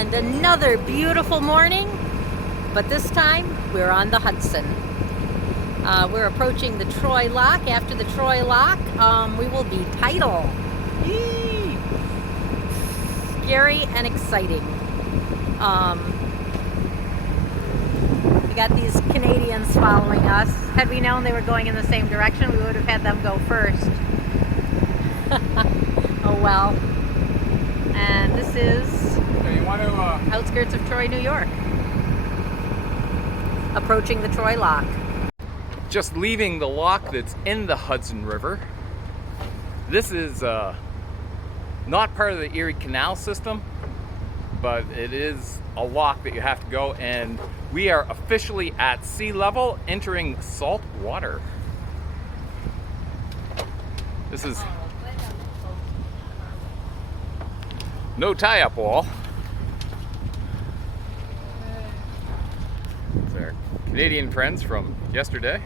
And another beautiful morning, but this time we're on the Hudson. We're approaching the Troy Lock. After the Troy Lock, we will be tidal. Yee! Scary and exciting. We got these Canadians following us. Had we known they were going in the same direction, we would have had them go first. Oh well. And this is outskirts of Troy, New York. Approaching the Troy Lock. Just leaving the lock that's in the Hudson River. This is not part of the Erie Canal system, but it is a lock that you have to go, and we are officially at sea level entering salt water. This is no tie-up wall. It's our Canadian friends from yesterday.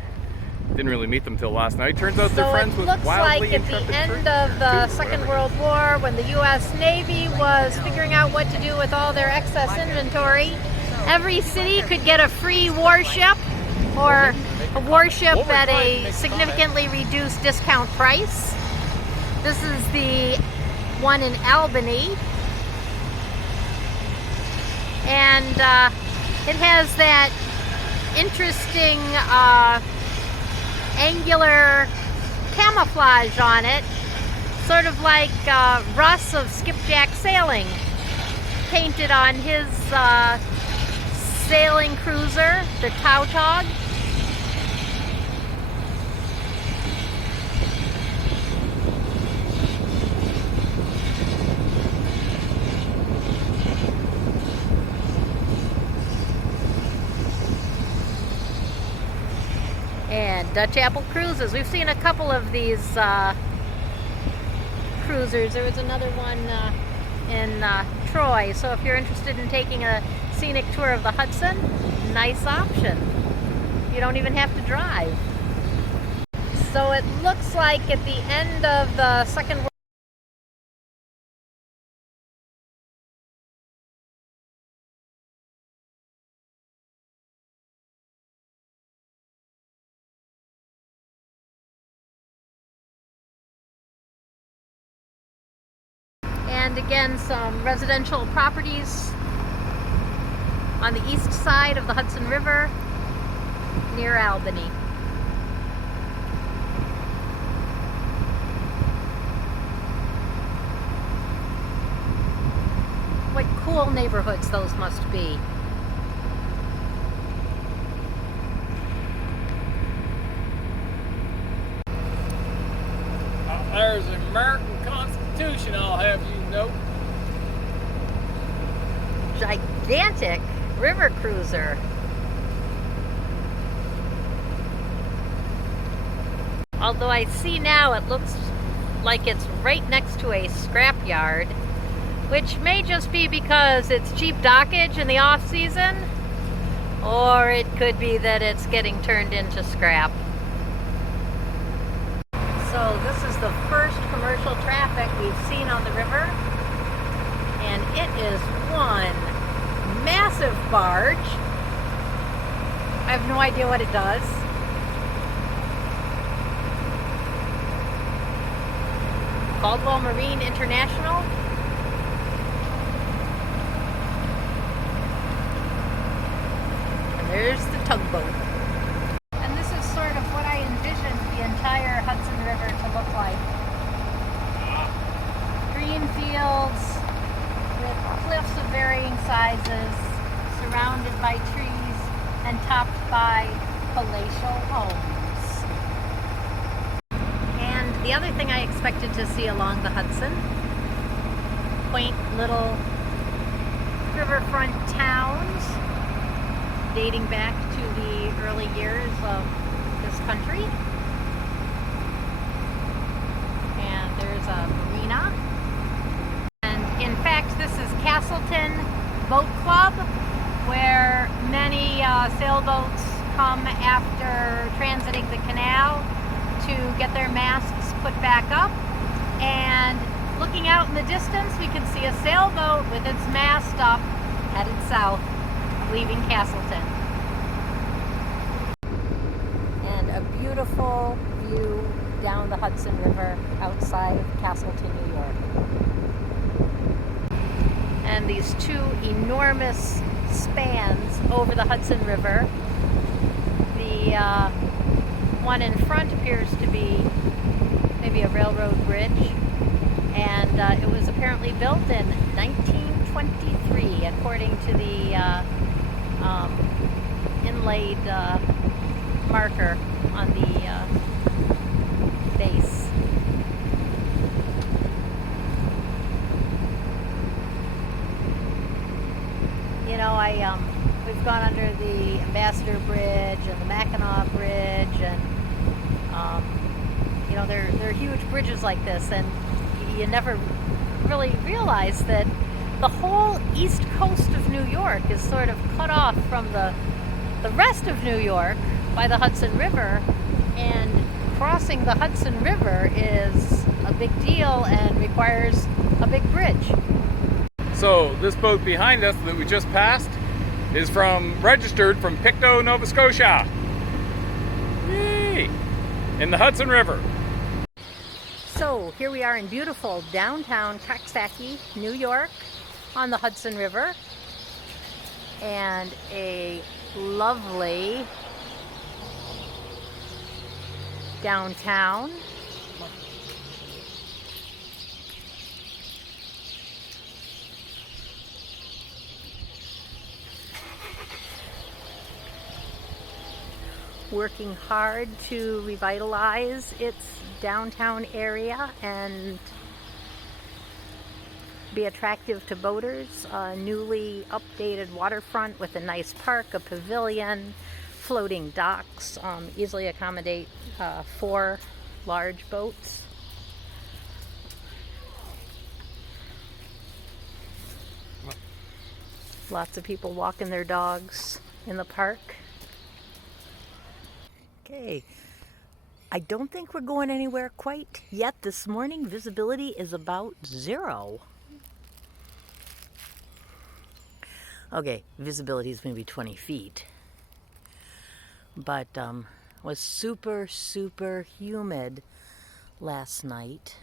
Didn't really meet them till last night. Turns out they're friends with wildly intrepid. So it looks like at the end of the Second World War, when the U.S. Navy was figuring out what to do with all their excess inventory, every city could get a free warship or a warship at a significantly reduced discount price. This is the one in Albany. And it has that interesting angular camouflage on it, sort of like Russ of Skipjack Sailing painted on his sailing cruiser, the Tautog. And Dutch Apple Cruises. We've seen a couple of these cruisers. There was another one in Troy. So if you're interested in taking a scenic tour of the Hudson, nice option. You don't even have to drive. So it looks like at the end of the Second World And again, some residential properties on the east side of the Hudson River near Albany. What cool neighborhoods those must be. There's an American Constitution, I'll have you know. Gigantic river cruiser. Although I see now it looks like it's right next to a scrapyard, which may just be because it's cheap dockage in the off season, or it could be that it's getting turned into scrap. So this is the first commercial traffic we've seen on the river, and it is one massive barge. I have no idea what it does. Caldwell Marine International. And there's the tugboat. And this is sort of what I envisioned the entire Hudson River to look like. Green fields with cliffs of varying sizes, surrounded by trees and topped by palatial homes. And the other thing I expected to see along the Hudson, quaint little riverfront towns dating back to the early years of this country. And there's a marina. And in fact, this is Castleton Boat Club, where many sailboats come after transiting the canal to get their masts put back up. And looking out in the distance, we can see a sailboat with its mast up headed south, leaving Castleton. And a beautiful view down the Hudson River outside of Castleton, New York. And these two enormous spans over the Hudson River. The one in front appears to be maybe a railroad bridge, and it was apparently built in 1923 according to the inlaid marker on the base. You know, we've gone under the Ambassador Bridge and the Mackinac Bridge, and you know, there are huge bridges like this, and you never really realize that the whole east coast of New York is sort of cut off from the rest of New York by the Hudson River, and crossing the Hudson River is a big deal and requires a big bridge. So this boat behind us that we just passed is registered from Pictou, Nova Scotia. Yay! In the Hudson River. So here we are in beautiful downtown Coxsackie, New York, on the Hudson River, and a lovely downtown. Working hard to revitalize its downtown area and be attractive to boaters. A newly updated waterfront with a nice park, a pavilion, floating docks, easily accommodate 4 large boats. Lots of people walking their dogs in the park. Okay, I don't think we're going anywhere quite yet this morning. Visibility is about 0. Okay, visibility is maybe 20 feet. But was super, super humid last night.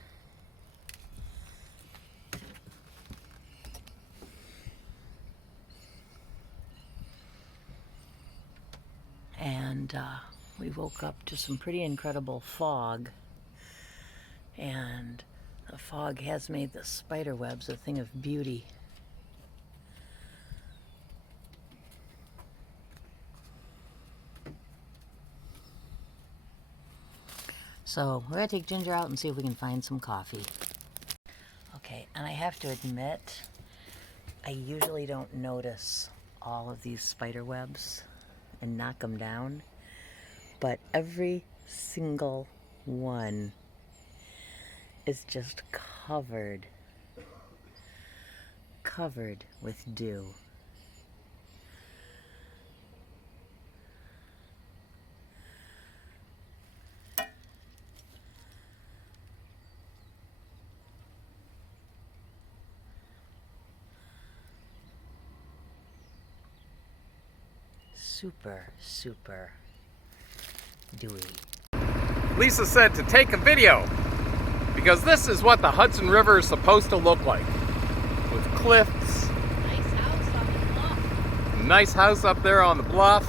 And we woke up to some pretty incredible fog, and the fog has made the spider webs a thing of beauty. So we're gonna take Ginger out and see if we can find some coffee. Okay, and I have to admit, I usually don't notice all of these spider webs and knock them down, but every single one is just covered with dew. Super, super dewy. Lisa said to take a video because this is what the Hudson River is supposed to look like, with cliffs. Nice house on the bluff. Nice house up there on the bluff.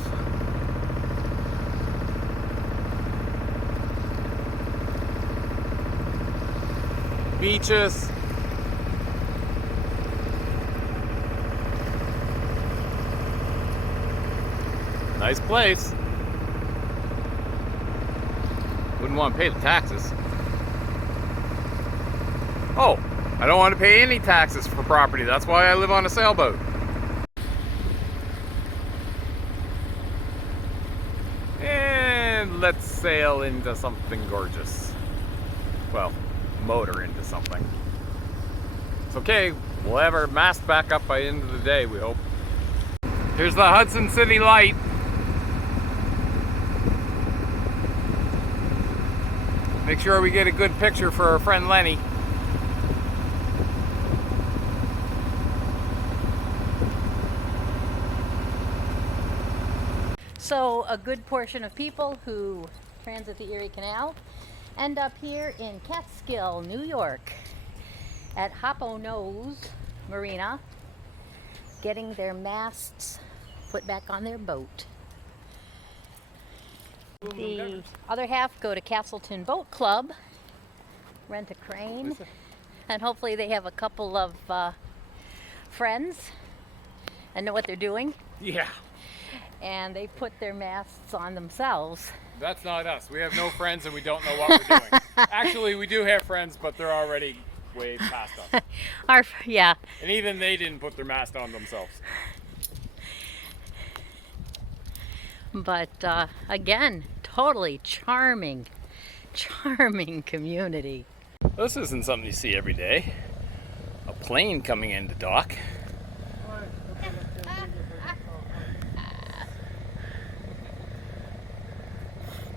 Beaches. Nice place. Wouldn't want to pay the taxes. Oh, I don't want to pay any taxes for property. That's why I live on a sailboat. And let's sail into something gorgeous. Well, motor into something. It's okay. We'll have our mast back up by the end of the day, we hope. Here's the Hudson City light. Make sure we get a good picture for our friend Lenny. So a good portion of people who transit the Erie Canal end up here in Catskill, New York at Hoppo Marina, getting their masts put back on their boat. The other half go to Castleton Boat Club, rent a crane, and hopefully they have a couple of friends and know what they're doing. Yeah. And they put their masts on themselves. That's not us. We have no friends and we don't know what we're doing. Actually, we do have friends, but they're already way past us. Yeah. And even they didn't put their mast on themselves. But again, totally charming community. This isn't something you see every day. A plane coming into dock.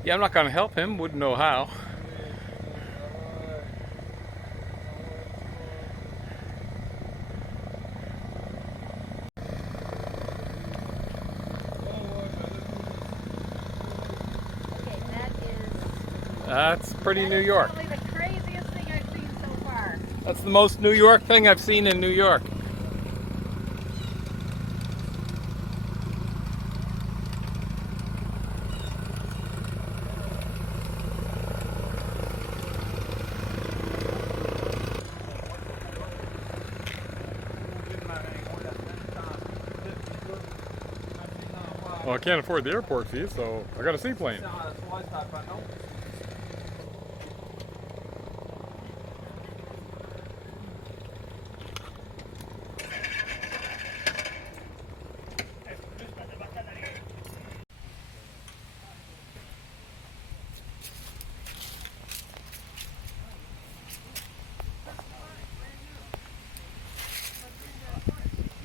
Yeah, I'm not going to help him. Wouldn't know how. Okay, that is... That's pretty New York. Probably the craziest thing I've seen so far. That's the most New York thing I've seen in New York. Well, I can't afford the airport fee, so I got a seaplane.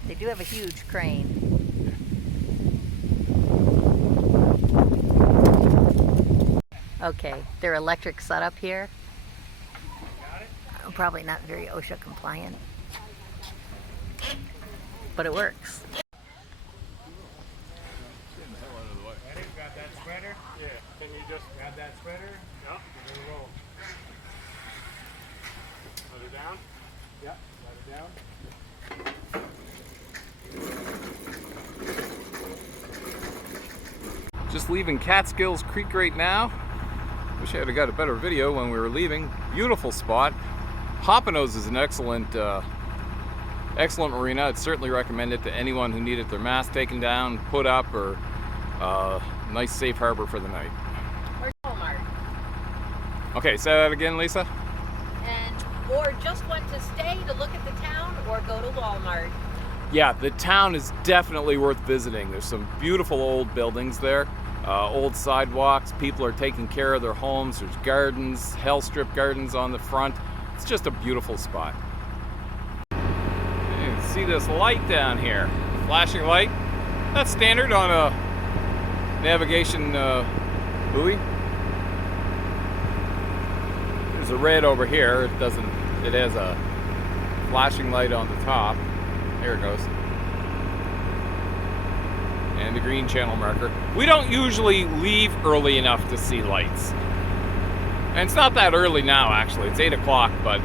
They do have a huge crane. Okay, their electric setup here. Probably not very OSHA compliant, but it works. Got that spreader? Yeah, can you just... Got that spreader? Yeah. Give it a roll. Let her down? Yep, let it down. Just leaving Catskills Creek right now. Wish I had got a better video when we were leaving. Beautiful spot. Pompanos is an excellent marina. I'd certainly recommend it to anyone who needed their mast taken down, put up, or nice safe harbor for the night. Or Walmart. Okay, say that again, Lisa. Or just want to stay to look at the town, or go to Walmart. Yeah, the town is definitely worth visiting. There's some beautiful old buildings there, old sidewalks. People are taking care of their homes. There's gardens, hell strip gardens on the front. It's just a beautiful spot. You can see this light down here, flashing light. That's standard on a navigation buoy. There's a red over here. It has a flashing light on the top. There it goes. And the green channel marker. We don't usually leave early enough to see lights. And it's not that early now, actually. It's 8 o'clock, but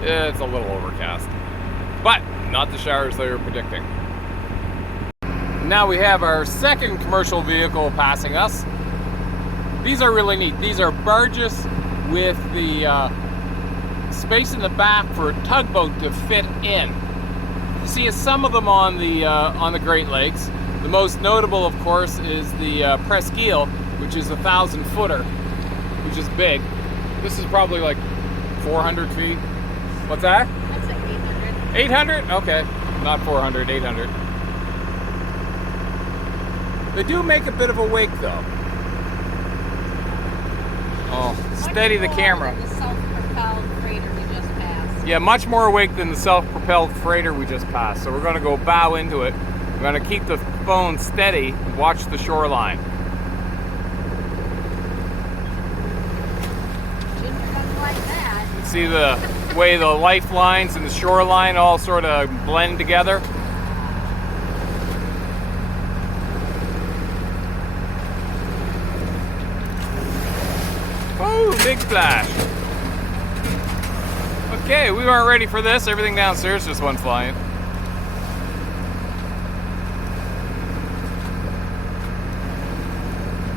it's a little overcast. But not the showers they were predicting. Now we have our second commercial vehicle passing us. These are really neat. These are barges with the space in the back for a tugboat to fit in. You see some of them on the Great Lakes. The most notable, of course, is the Presqu'île, which is a 1,000-footer, which is big. This is probably like 400 feet. What's that? That's like 800. 800? Okay, not 400, 800. They do make a bit of a wake, though. Oh, steady the camera. The self-propelled freighter we just passed. Yeah, much more awake than the self-propelled freighter we just passed. So we're going to go bow into it. We're going to keep the phone steady and watch the shoreline. Shouldn't run like that. You see the way the lifelines and the shoreline all sort of blend together? Woo, big splash. Okay, we weren't ready for this. Everything downstairs just went flying.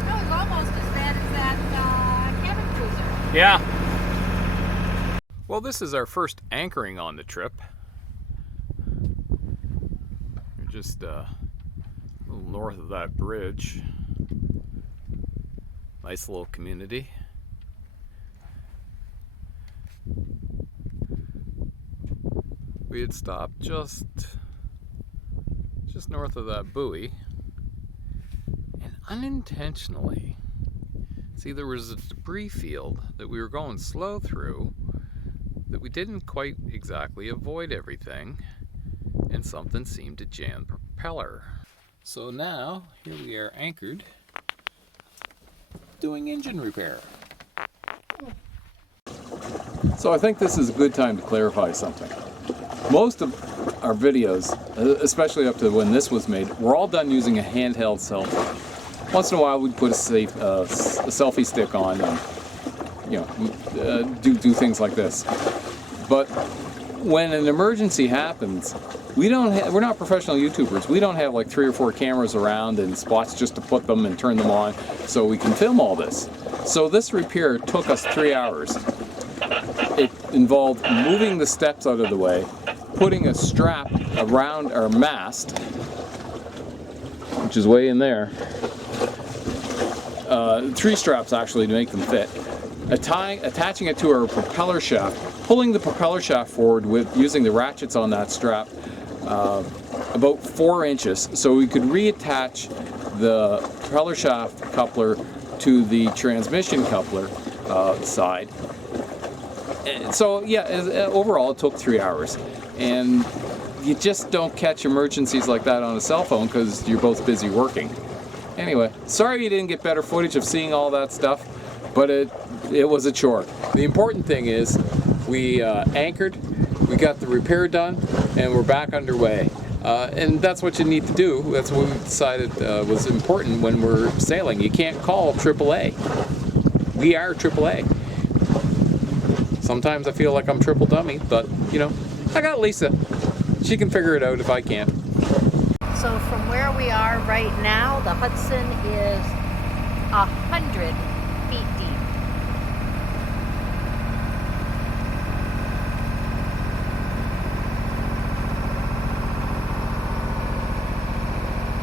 That was almost as bad as that cabin cruiser. Yeah. Well, this is our first anchoring on the trip. We're just a little north of that bridge. Nice little community. We had stopped just north of that buoy, and unintentionally, see, there was a debris field that we were going slow through that we didn't quite exactly avoid everything, and something seemed to jam the propeller. So now, here we are anchored, doing engine repair. So I think this is a good time to clarify something. Most of our videos, especially up to when this was made, were all done using a handheld cell phone. Once in a while we'd put a selfie stick on and do things like this. But when an emergency happens, we're not professional YouTubers. We don't have like 3 or 4 cameras around and spots just to put them and turn them on so we can film all this. So this repair took us 3 hours. It involved moving the steps out of the way, putting a strap around our mast, which is way in there. 3 straps actually to make them fit. Attaching it to our propeller shaft, pulling the propeller shaft forward with using the ratchets on that strap about 4 inches, so we could reattach the propeller shaft coupler to the transmission coupler side. And so yeah, overall it took 3 hours, and you just don't catch emergencies like that on a cell phone because you're both busy working. Anyway, sorry you didn't get better footage of seeing all that stuff, but it was a chore. The important thing is we anchored, we got the repair done, and we're back underway. And that's what you need to do. That's what we decided was important when we're sailing. You can't call AAA. We are AAA. Sometimes I feel like I'm triple dummy, but you know, I got Lisa. She can figure it out if I can't. So from where we are right now, the Hudson is 100 feet deep.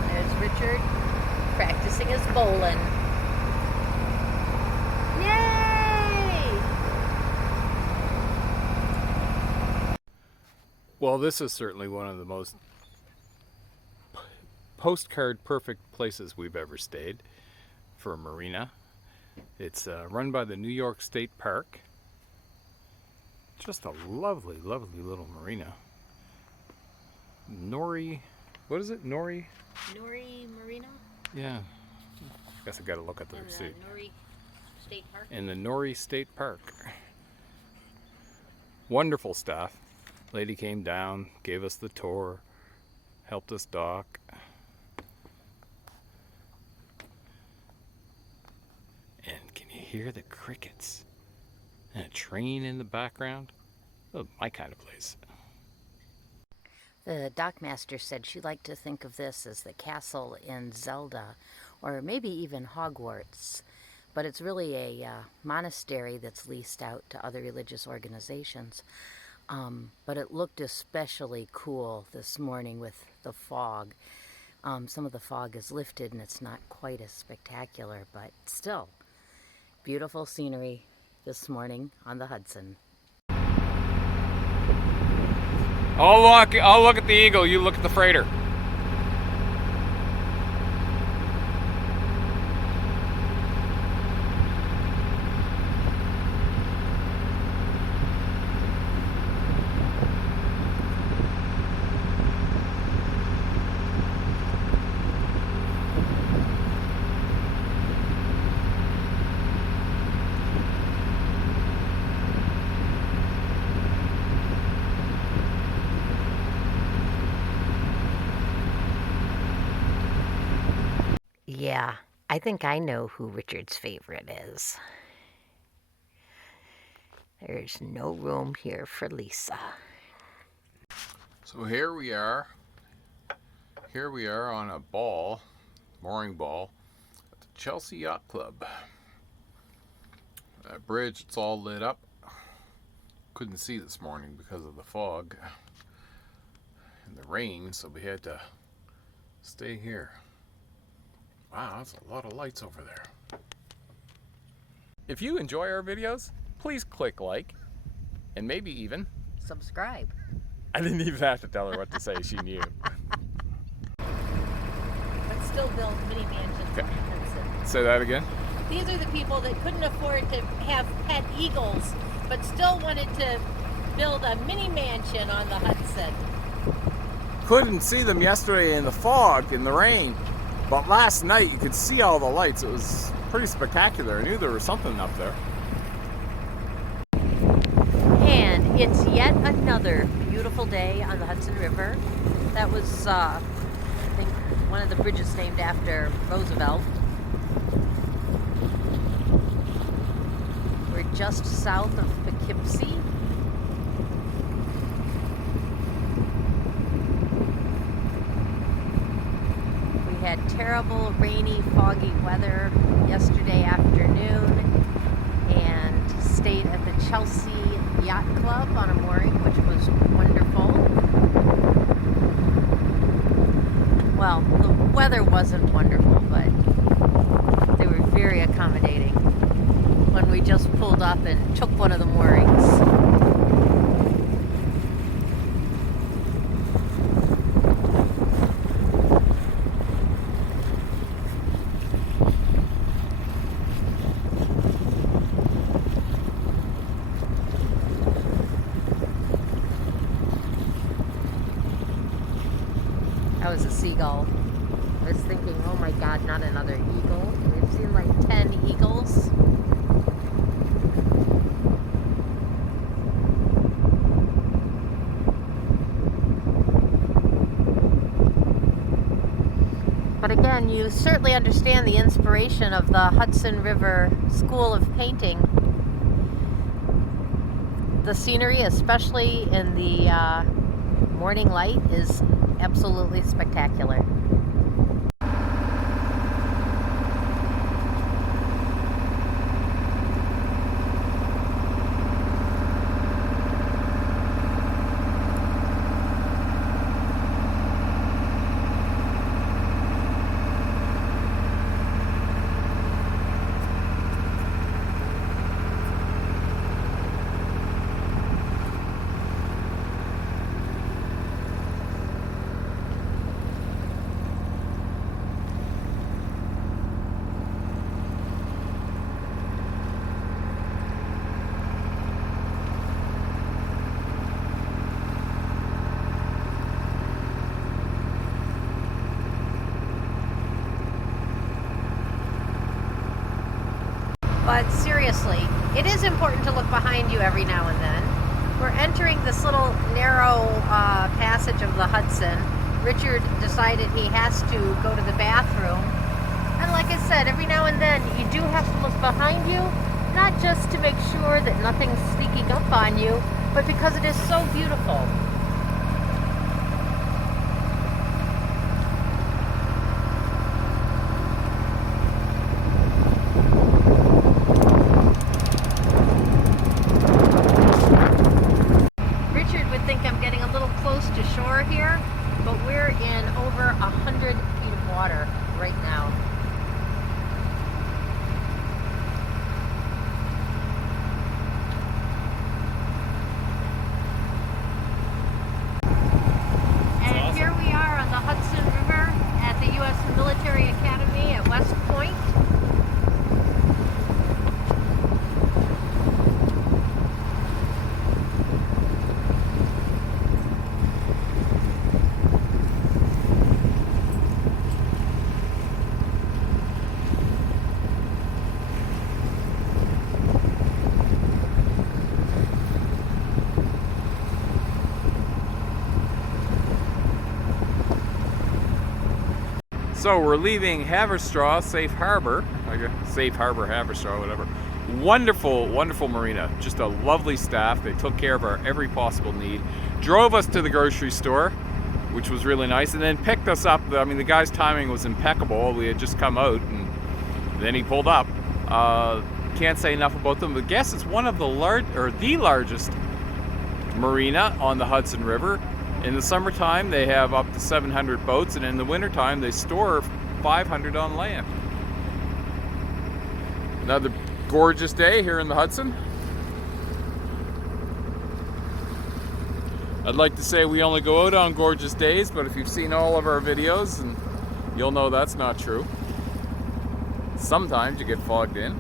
There's Richard practicing his bowling. Yay! Well, this is certainly one of the most postcard perfect places we've ever stayed for a marina. It's run by the New York State Park. Just a lovely, lovely little marina. Nori, what is it? Nori Marina? Yeah. I guess I gotta look at the receipt. Nori State Park? In the Nori State Park. Wonderful staff. Lady came down, gave us the tour, helped us dock. And can you hear the crickets? And a train in the background? Oh, my kind of place. The dockmaster said she liked to think of this as the castle in Zelda, or maybe even Hogwarts. But it's really a monastery that's leased out to other religious organizations. But it looked especially cool this morning with the fog. Some of the fog is lifted and it's not quite as spectacular, but still, beautiful scenery this morning on the Hudson. I'll look at the Eagle, you look at the freighter. Yeah, I think I know who Richard's favorite is. There's no room here for Lisa. So here we are. Here we are on a ball, mooring ball, at the Chelsea Yacht Club. That bridge, it's all lit up. Couldn't see this morning because of the fog and the rain, so we had to stay here. Wow, that's a lot of lights over there. If you enjoy our videos, please click like and maybe even Subscribe. I didn't even have to tell her what to say, she knew. But still build mini mansions Okay. on the Hudson. Say that again? These are the people that couldn't afford to have pet eagles, but still wanted to build a mini mansion on the Hudson. Couldn't see them yesterday in the fog, in the rain, but last night you could see all the lights. It was pretty spectacular. I knew there was something up there. And it's yet another beautiful day on the Hudson River. That was, I think, one of the bridges named after Roosevelt. We're just south of Poughkeepsie. We had terrible, rainy, foggy weather yesterday afternoon and stayed at the Chelsea Yacht Club on a mooring, which was wonderful. Well, the weather wasn't wonderful, but they were very accommodating when we just pulled up and took one of the moorings. That was a seagull. I was thinking, oh my God, not another eagle. We've seen like 10 eagles. But again, you certainly understand the inspiration of the Hudson River School of Painting. The scenery, especially in the morning light, is absolutely spectacular. But seriously, it is important to look behind you every now and then. We're entering this little narrow passage of the Hudson. Richard decided he has to go to the bathroom. And like I said, every now and then you do have to look behind you, not just to make sure that nothing's sneaking up on you, but because it is so beautiful. Close to shore here, but we're in over 100 feet of water right now. And here we are on the Hudson River at the U.S. Military Academy at West Point. So we're leaving Haverstraw, Safe Harbor, Haverstraw, whatever, Wonderful, wonderful marina. Just a lovely staff. They took care of our every possible need. Drove us to the grocery store, which was really nice, and then picked us up. I mean, the guy's timing was impeccable. We had just come out, and then he pulled up. Can't say enough about them. I guess it's one of the largest marina on the Hudson River. In the summertime, they have up to 700 boats, and in the wintertime, they store 500 on land. Another gorgeous day here in the Hudson. I'd like to say we only go out on gorgeous days, but if you've seen all of our videos, and you'll know that's not true. Sometimes you get fogged in.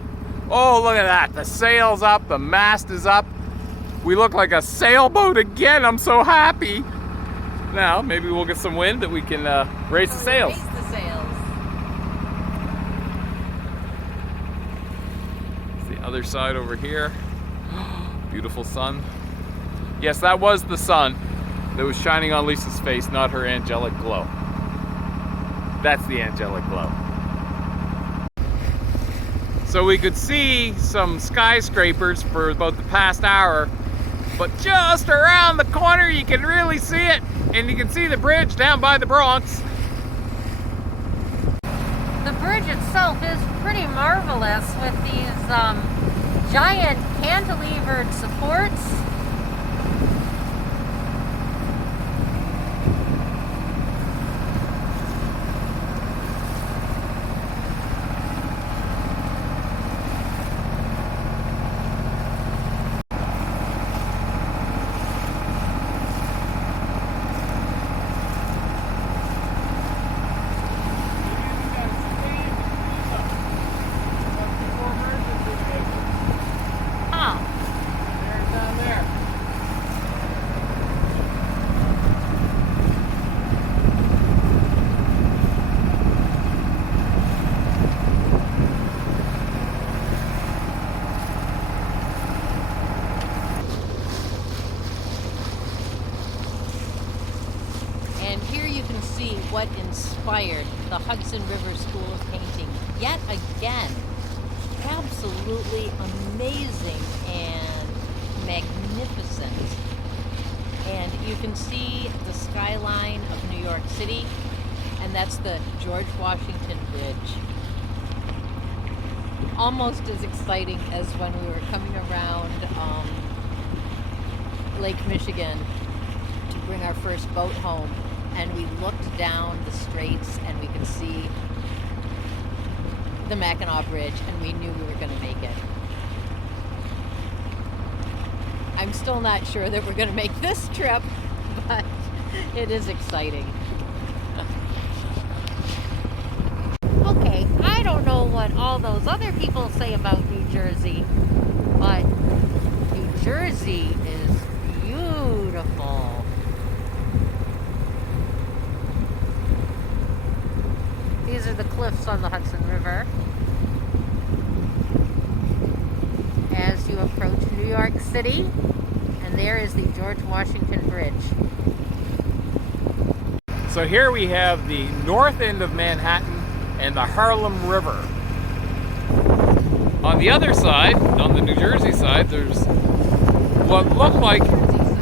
Oh, look at that. The sail's up, the mast is up. We look like a sailboat again. I'm so happy. Now, maybe we'll get some wind that we can raise the sails. Raise the sails. It's the other side over here. Beautiful sun. Yes, that was the sun that was shining on Lisa's face, not her angelic glow. That's the angelic glow. So we could see some skyscrapers for about the past hour, but just around the corner you can really see it, and you can see the bridge down by the Bronx. The bridge itself is pretty marvelous with these giant cantilevered supports. What inspired the Hudson River School of Painting. Yet again, absolutely amazing and magnificent. And you can see the skyline of New York City, and that's the George Washington Bridge. Almost as exciting as when we were coming around Lake Michigan to bring our first boat home. And we looked down the straits and we could see the Mackinac Bridge, and we knew we were going to make it. I'm still not sure that we're going to make this trip, but it is exciting. Okay, I don't know what all those other people say about New Jersey, but New Jersey is beautiful. These are the cliffs on the Hudson River as you approach New York City, and there is the George Washington Bridge. So here we have the north end of Manhattan and the Harlem River. On the other side, on the New Jersey side, there's what looked like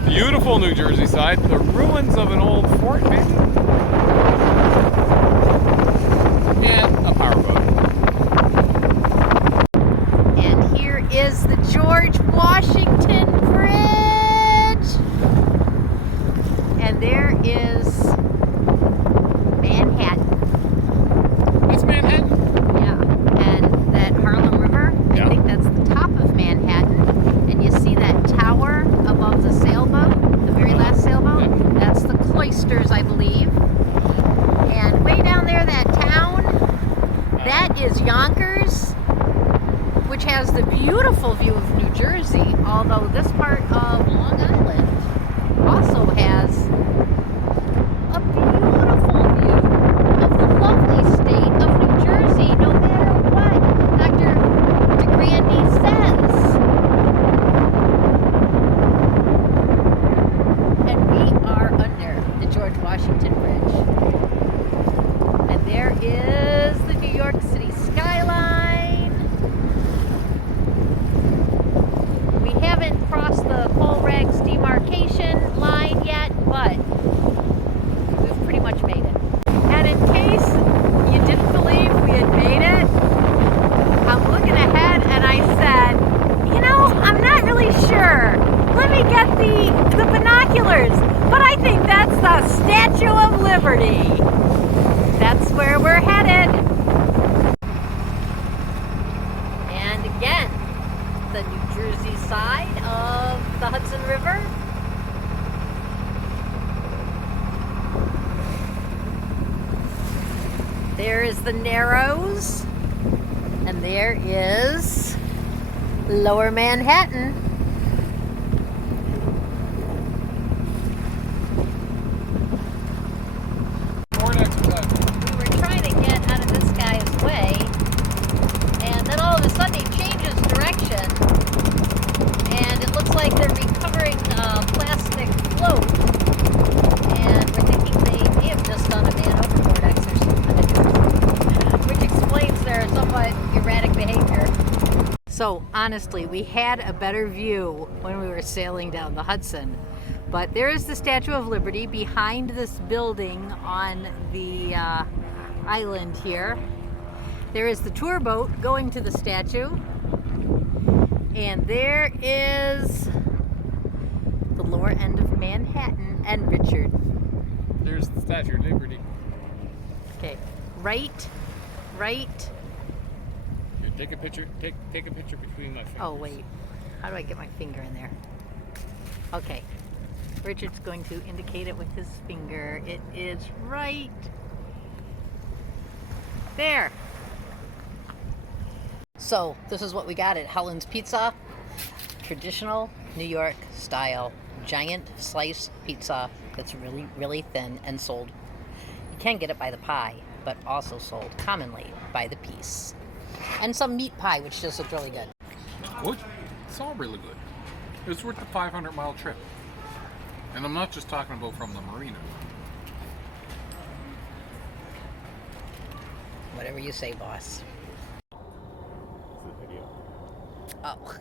beautiful New Jersey side, the ruins of an old fort, maybe? And a powerboat. And here is the George Washington Bridge. And there is Manhattan. That's Manhattan? Yeah. And that Harlem River, I think that's the top of Manhattan. And you see that tower above the sailboat, the very last sailboat? That's the cloisters, I believe. get the binoculars, but I think that's the Statue of Liberty. That's where we're headed. And again, the New Jersey side of the Hudson River. There is the Narrows, and there is Lower Manhattan. We were trying to get out of this guy's way, and then all of a sudden he changes direction, and it looks like they're recovering a plastic float, and we're thinking they may have just done a man overboard exercise, which explains their somewhat erratic behavior. So honestly, we had a better view when we were sailing down the Hudson. But there is the Statue of Liberty behind this building on the island here. There is the tour boat going to the statue. And there is the lower end of Manhattan and Richard. There's the Statue of Liberty. Okay, right. Here, take a picture. Take a picture between my fingers. Oh wait, how do I get my finger in there? Okay. Richard's going to indicate it with his finger. It is right there. So this is what we got at Helen's Pizza. Traditional New York style giant slice pizza that's really, really thin and sold. You can get it by the pie, but also sold commonly by the piece. And some meat pie, which just looked really good. Good. It's all really good. It was worth the 500-mile trip. And I'm not just talking about from the marina. Whatever you say, boss. It's the video. Oh.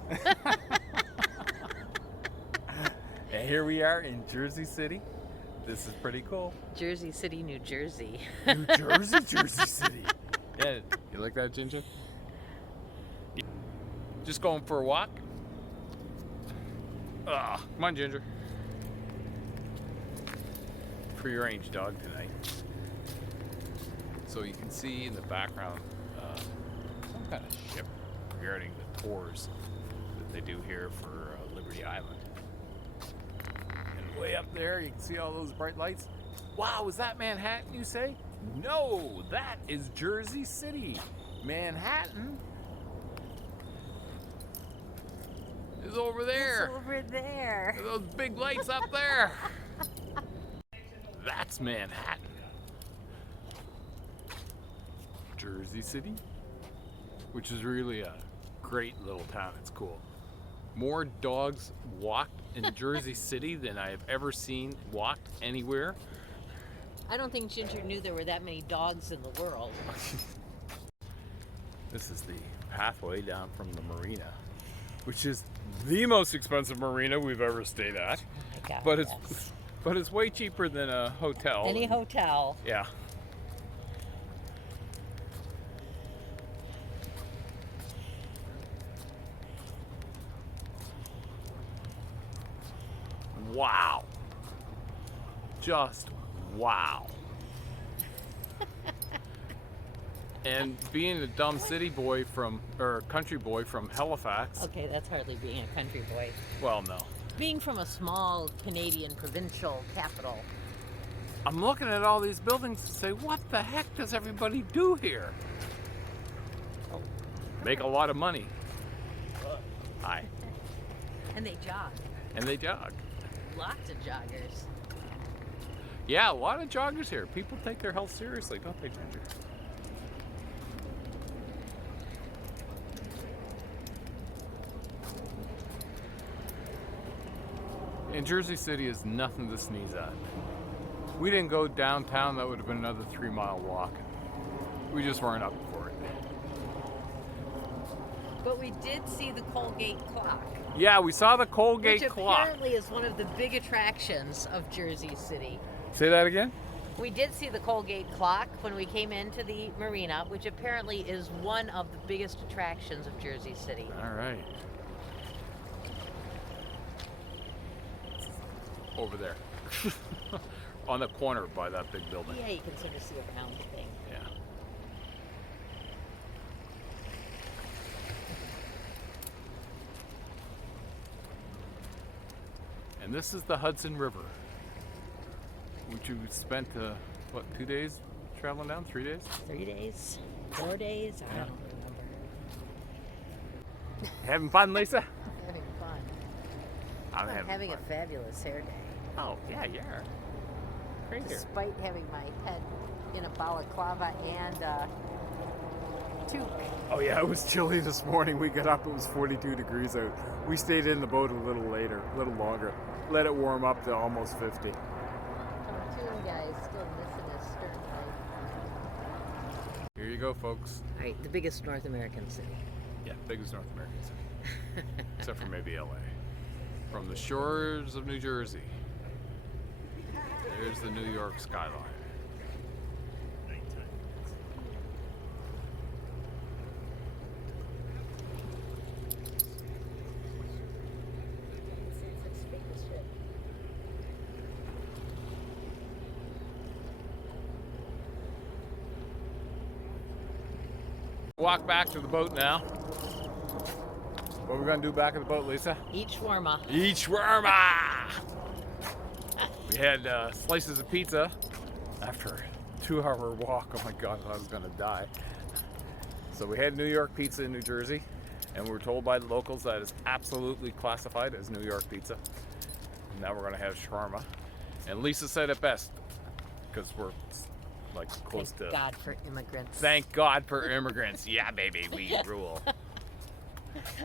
And here we are in Jersey City. This is pretty cool. Jersey City, New Jersey. New Jersey, Jersey City. Yeah, you like that, Ginger? Just going for a walk. Come on, Ginger. Free range dog tonight. So you can see in the background some kind of ship regarding the tours that they do here for Liberty Island. And way up there you can see all those bright lights. Wow, is that Manhattan, you say? No, that is Jersey City. Manhattan is over there. It's over there. Those big lights up there. That's Manhattan. Jersey City, which is really a great little town. It's cool. More dogs walked in Jersey City than I have ever seen walked anywhere. I don't think Ginger knew there were that many dogs in the world. This is the pathway down from the marina, which is the most expensive marina we've ever stayed at. Oh my God, But yes. it's way cheaper than a hotel. Any hotel. Yeah. Wow. Just wow. And being a dumb city boy or country boy from Halifax. Okay, that's hardly being a country boy. Well, no. Being from a small Canadian provincial capital. I'm looking at all these buildings and say, what the heck does everybody do here? Oh, make a lot of money. Hi. And they jog. And they jog. Lots of joggers. Yeah, a lot of joggers here. People take their health seriously, don't they, Ginger? And Jersey City is nothing to sneeze at. We didn't go downtown, that would have been another 3-mile walk. We just weren't up for it. But we did see the Colgate clock. Yeah, we saw the Colgate which clock. apparently is one of the big attractions of Jersey City. Say that again? We did see the Colgate clock when we came into the marina, which apparently is one of the biggest attractions of Jersey City. All right. over there. On the corner by that big building. Yeah, you can sort of see a round thing. Yeah. And this is the Hudson River, which you spent, what, 2 days traveling down? 3 days? 3 days? 4 days? I don't remember. Having fun, Lisa? Having fun. I'm I'm having fun. a fabulous hair day. Oh, yeah, you are. Great hair. Despite having my head in a balaclava and toque. Oh yeah, it was chilly this morning. We got up, it was 42 degrees out. We stayed in the boat a little longer. Let it warm up to almost 50. Pontoon guy is still missing his stern light. Here you go, folks. All right, the biggest North American city. Yeah, biggest North American city. Except for maybe LA. From the shores of New Jersey, there's the New York skyline. Walk back to the boat now. What are we gonna do back at the boat, Lisa? Eat shawarma. Eat shawarma! We had slices of pizza after a 2-hour walk. Oh my God, I thought I was gonna die. So we had New York pizza in New Jersey, and we were told by the locals that it's absolutely classified as New York pizza. And now we're gonna have shawarma. And Lisa said it best, because we're like close Thank to. God for immigrants. Thank God for immigrants. Yeah, baby, we rule.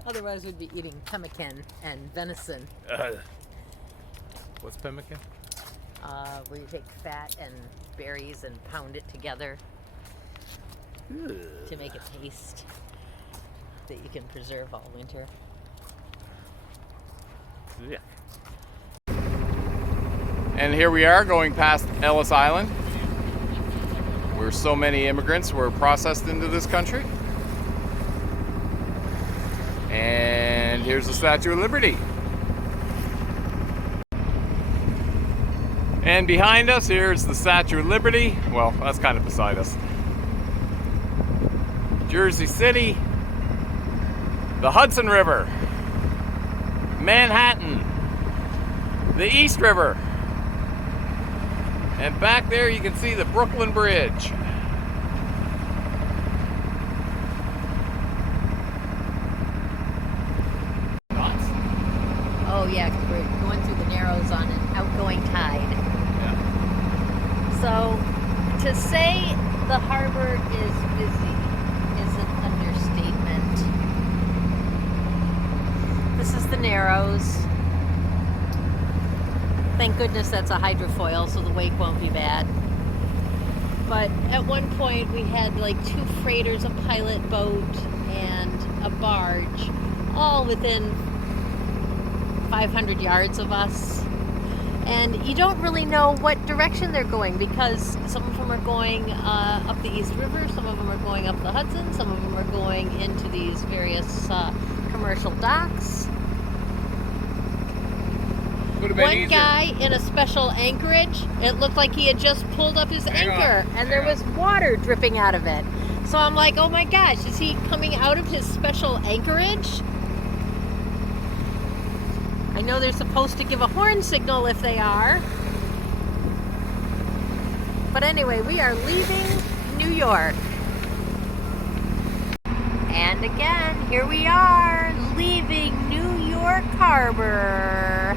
Otherwise, we'd be eating pemmican and venison. What's pemmican? Where you take fat and berries and pound it together to make a paste that you can preserve all winter. Yeah. And here we are going past Ellis Island, where so many immigrants were processed into this country. And here's the Statue of Liberty. And behind us, here's the Statue of Liberty. Well, that's kind of beside us. Jersey City, the Hudson River, Manhattan, the East River, and back there you can see the Brooklyn Bridge. Oh yeah, 'cause we're going through the Narrows on an outgoing tide. Yeah. So to say the harbor is busy is an understatement. This is the Narrows. Thank goodness that's a hydrofoil, so the wake won't be bad. But at one point we had like 2 freighters, a pilot boat, and a barge, all within 500 yards of us. And you don't really know what direction they're going, because some of them are going up the East River, some of them are going up the Hudson, some of them are going into these various commercial docks. One guy in a special anchorage, it looked like he had just pulled up his anchor and there was water dripping out of it. So I'm like, oh my gosh, is he coming out of his special anchorage? I know they're supposed to give a horn signal if they are. But anyway, we are leaving New York. And again, here we are, leaving New York Harbor.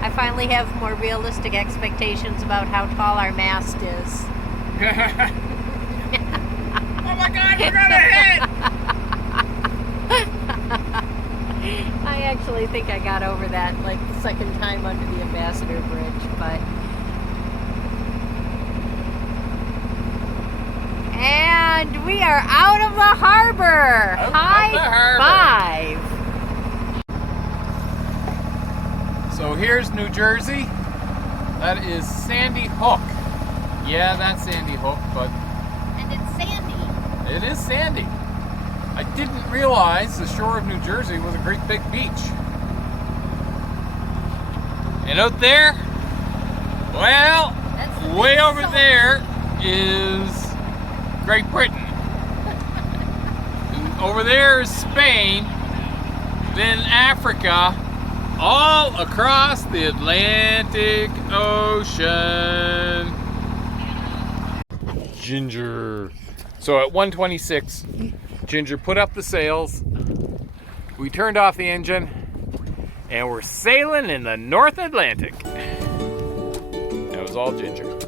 I finally have more realistic expectations about how tall our mast is. Oh my God, we're gonna hit! I actually think I got over that like the second time under the Ambassador Bridge, but... And we are out of the harbor! High five! So here's New Jersey. That is Sandy Hook. Yeah, that's Sandy Hook, but And it's sandy. it is sandy. I didn't realize the shore of New Jersey was a great big beach. And out there, well, That's the way big over salt. there is Great Britain. And over there is Spain, then Africa, all across the Atlantic Ocean. Ginger. So at 1:26, Ginger put up the sails, we turned off the engine, and we're sailing in the North Atlantic. That was all Ginger.